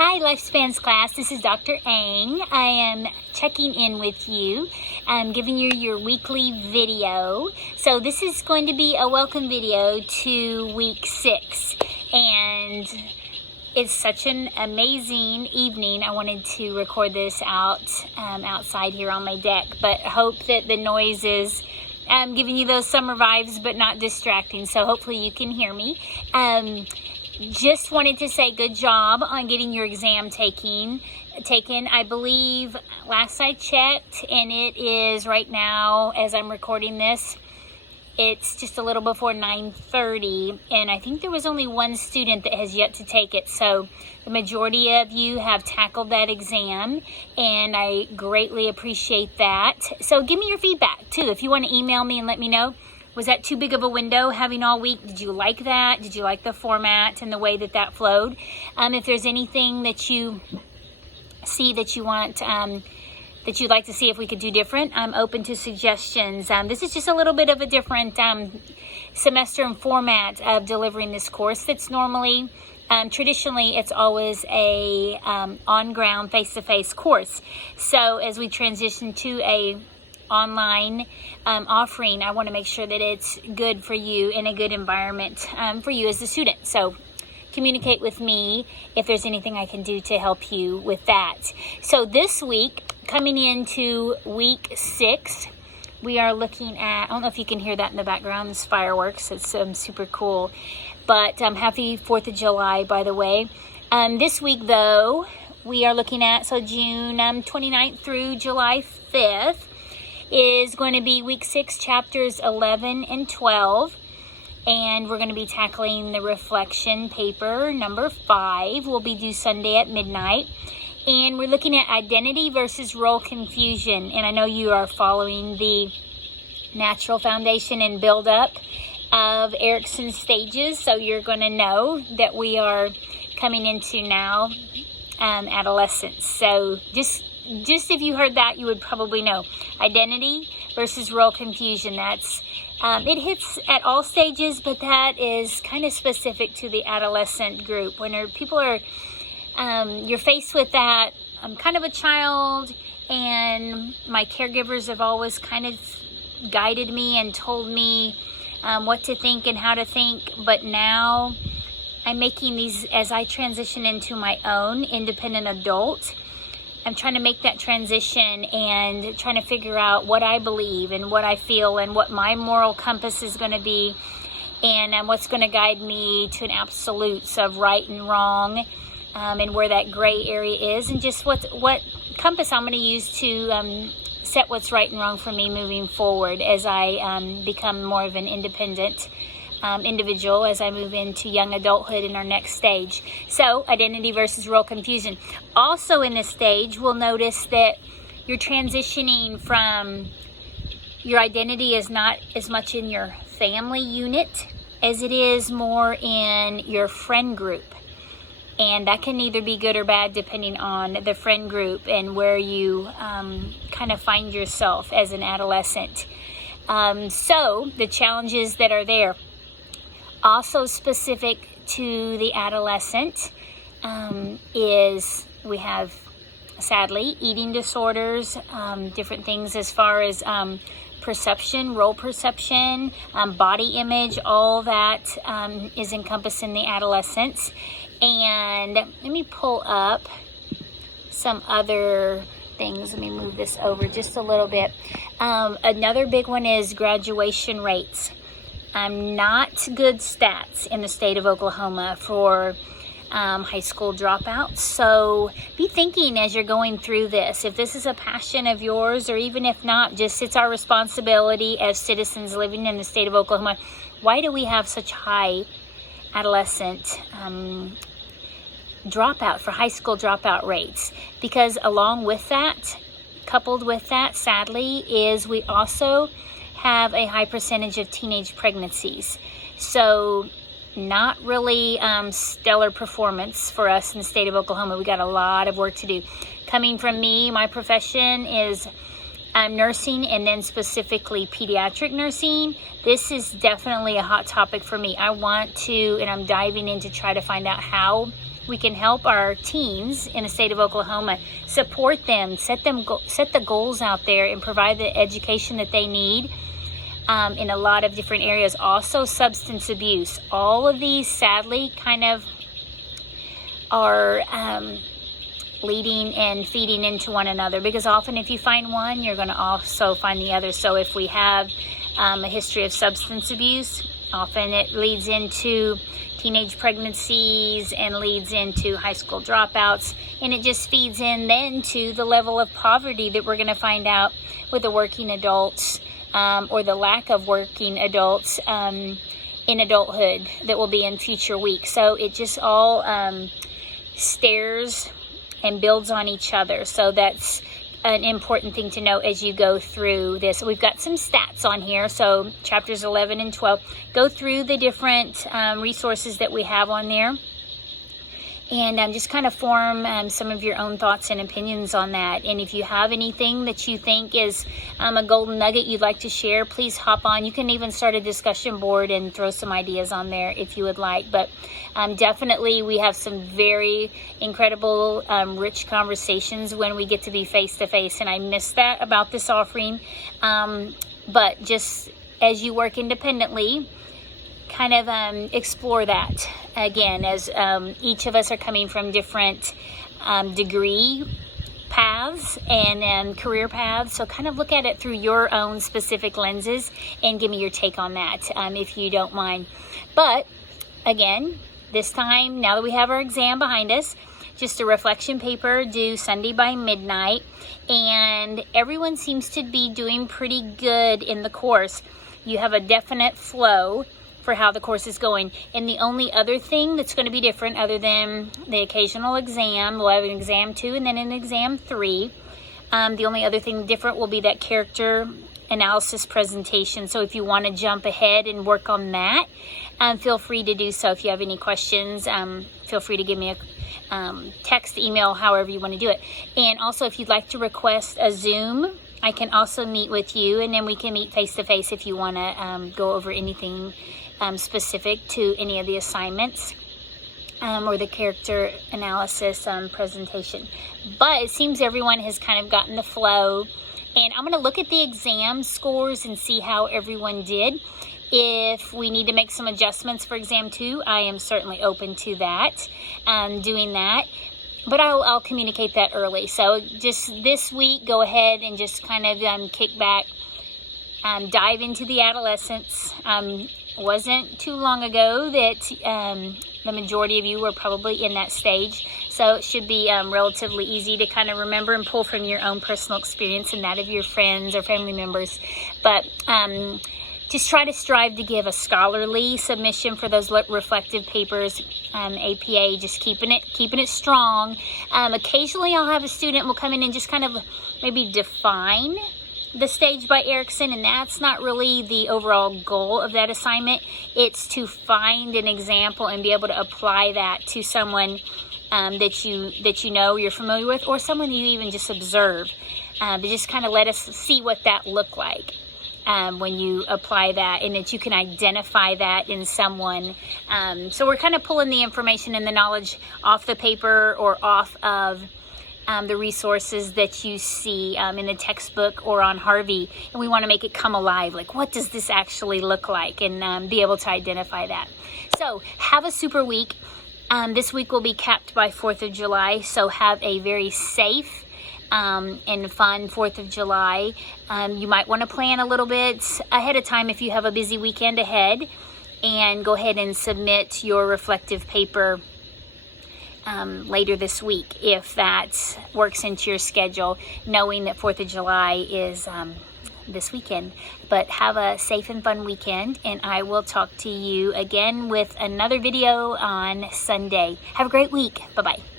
Hi, Lifespans class. This is Dr. Ang. I am checking in with you. I'm giving you your weekly video. So this is going to be a welcome video to week 6. And it's such an amazing evening. I wanted to record this outside here on my deck, but I hope that the noise is giving you those summer vibes, but not distracting. So hopefully you can hear me. Just wanted to say good job on getting your exam taken. I believe last I checked, and it is right now as I'm recording this, it's just a little before 9:30, and I think there was only one student that has yet to take it. So the majority of you have tackled that exam, and I greatly appreciate that. So give me your feedback too. If you want to email me and let me know, was that too big of a window having all week? Did you like that? Did you like the format and the way that flowed? If there's anything that you see that you want, that you'd like to see if we could do different, I'm open to suggestions. This is just a little bit of a different semester and format of delivering this course. That's normally, traditionally, it's always a on-ground, face-to-face course. So as we transition to a online offering, I want to make sure that it's good for you in a good environment for you as a student. So communicate with me if there's anything I can do to help you with that. So this week, coming into week 6, we are looking at, I don't know if you can hear that in the background, it's fireworks. It's super cool. But happy 4th of July, by the way. This week, though, we are looking at, so June 29th through July 5th, is going to be week 6, chapters 11 and 12. And we're going to be tackling the reflection paper number 5. Will be due Sunday at midnight. And we're looking at identity versus role confusion. And I know you are following the natural foundation and build up of Erikson's stages. So you're going to know that we are coming into now adolescence. So just if you heard that, you would probably know. Identity versus role confusion. That's it hits at all stages, but that is kind of specific to the adolescent group. When people are, you're faced with that. I'm kind of a child, and my caregivers have always kind of guided me and told me what to think and how to think. But now I'm making these, as I transition into my own independent adult, I'm trying to make that transition and trying to figure out what I believe and what I feel and what my moral compass is going to be, and what's going to guide me to an absolutes of right and wrong, and where that gray area is, and just what compass I'm going to use to set what's right and wrong for me moving forward as I become more of an independent individual as I move into young adulthood in our next stage. So identity versus role confusion. Also in this stage, we'll notice that you're transitioning from your identity is not as much in your family unit as it is more in your friend group. And that can either be good or bad depending on the friend group and where you kind of find yourself as an adolescent. So the challenges that are there, also specific to the adolescent, is we have, sadly, eating disorders, different things as far as perception, role perception, body image, all that is encompassed in the adolescence. And let me pull up some other things. Let me move this over just a little bit. Another big one is graduation rates. Not good stats in the state of Oklahoma for high school dropouts. So be thinking as you're going through this, if this is a passion of yours, or even if not, just it's our responsibility as citizens living in the state of Oklahoma. Why do we have such high adolescent dropout for high school dropout rates? Because along with that, coupled with that, sadly, is we also have a high percentage of teenage pregnancies. So not really stellar performance for us in the state of Oklahoma. We got a lot of work to do. Coming from me, my profession is nursing, and then specifically pediatric nursing. This is definitely a hot topic for me. I want to, and I'm diving in to try to find out how we can help our teens in the state of Oklahoma, support them, set the goals out there, and provide the education that they need in a lot of different areas. Also, substance abuse. All of these, sadly, kind of are leading and feeding into one another, because often if you find one, you're going to also find the other. So if we have a history of substance abuse, often it leads into teenage pregnancies and leads into high school dropouts, and it just feeds in then to the level of poverty that we're going to find out with the working adults, or the lack of working adults in adulthood that will be in future weeks. So it just all stares and builds on each other. So that's an important thing to know as you go through this. We've got some stats on here. So chapters 11 and 12, go through the different resources that we have on there, and just kind of form some of your own thoughts and opinions on that. And if you have anything that you think is a golden nugget you'd like to share, please hop on. You can even start a discussion board and throw some ideas on there if you would like. But definitely we have some very incredible, rich conversations when we get to be face-to-face. And I miss that about this offering. But just as you work independently, kind of explore that again, as each of us are coming from different degree paths and career paths. So kind of look at it through your own specific lenses and give me your take on that, if you don't mind. But again, this time, now that we have our exam behind us, just a reflection paper due Sunday by midnight, and everyone seems to be doing pretty good in the course. You have a definite flow for how the course is going. And the only other thing that's going to be different, other than the occasional exam, we'll have an exam 2 and then an exam 3. The only other thing different will be that character analysis presentation. So if you want to jump ahead and work on that, feel free to do so. If you have any questions, feel free to give me a text, email, however you want to do it. And also, if you'd like to request a Zoom, I can also meet with you, and then we can meet face-to-face if you want to go over anything specific to any of the assignments or the character analysis presentation. But it seems everyone has kind of gotten the flow, and I'm going to look at the exam scores and see how everyone did. If we need to make some adjustments for exam 2, I am certainly open to that, doing that. But I'll communicate that early. So just this week, go ahead and just kind of kick back, dive into the adolescence. Wasn't too long ago that the majority of you were probably in that stage. So it should be relatively easy to kind of remember and pull from your own personal experience and that of your friends or family members. But just try to strive to give a scholarly submission for those reflective papers. APA, just keeping it strong. Occasionally I'll have a student will come in and just kind of maybe define the stage by Erikson, and that's not really the overall goal of that assignment. It's to find an example and be able to apply that to someone that you know you're familiar with, or someone you even just observe. But just kind of let us see what that looked like when you apply that, and that you can identify that in someone. So we're kind of pulling the information and the knowledge off the paper or off of the resources that you see in the textbook or on Harvey, and we want to make it come alive. Like, what does this actually look like? And be able to identify that. So have a super week. This week will be capped by 4th of July, so have a very safe and fun 4th of July. You might want to plan a little bit ahead of time if you have a busy weekend ahead, and go ahead and submit your reflective paper later this week, if that works into your schedule, knowing that 4th of July is this weekend. But have a safe and fun weekend, and I will talk to you again with another video on Sunday. Have a great week. Bye-bye.